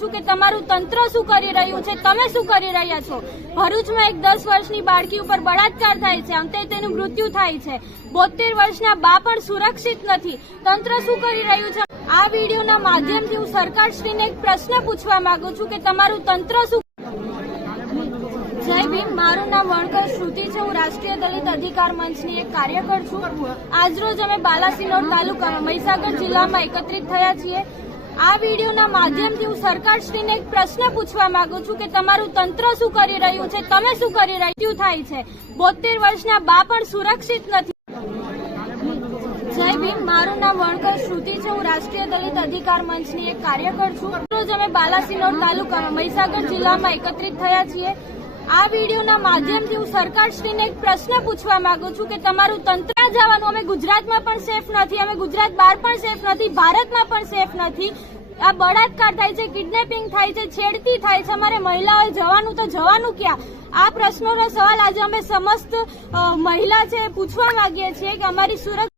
છું કે તમારું તંત્ર શું કરી રહ્યું છે, તમે શું કરી રહ્યા છો। ભરૂચમાં એક 10 વર્ષની બાળકી ઉપર બળાત્કાર થાય છે, અંતે તેનું મૃત્યુ થાય છે। 72 વર્ષના બા પણ સુરક્ષિત નથી। તંત્ર શું કરી રહ્યું છે? આ વિડીયોના માધ્યમથી હું સરકારશ્રીને એક પ્રશ્ન પૂછવા માંગુ છું કે તમારું તંત્ર શું। જય ભીમ, મારું નામ વણકર શ્રુતિ છે। હું રાષ્ટ્રીય દલિત અધિકાર મંચની એક કાર્યકર છું। આજરોજ અમે બાલાસિનોર તાલુકામાં મહીસાગર જિલ્લામાં એકત્રિત થયા છીએ। આ વિડીયોના માધ્યમથી હું સરકારશ્રીને એક પ્રશ્ન પૂછવા માંગુ છું કે તમારું તંત્ર શું કરી રહ્યું છે, તમે શું કરી રહ્યું થાય છે। 72 વર્ષના બા પણ સુરક્ષિત નથી। જય ભીમ, મારું નામ વણકર શ્રુતિ છે। હું રાષ્ટ્રીય દલિત અધિકાર મંચની એક કાર્યકર છું। આજરોજ અમે બાલાસિનોર તાલુકામાં મહીસાગર જિલ્લામાં એકત્રિત થયા છીએ। આ વિડીયોના માધ્યમથી હું સરકારશ્રીને એક પ્રશ્ન પૂછવા માંગુ છું કે તમારું તંત્ર જવાનું, અમે ગુજરાતમાં પણ સેફ નથી, અમે ગુજરાત બહાર પણ સેફ નથી, ભારતમાં પણ સેફ નથી। આ બળાત્કાર થાય છે, કિડનેપિંગ થાય છે, છેડતી થાય છે, અમારે મહિલાઓએ જવાનું તો જવાનું ક્યાં? આ પ્રશ્નોનો સવાલ આજે અમે સમસ્ત મહિલા છે પૂછવા માંગીએ છીએ કે અમારી સુરક્ષા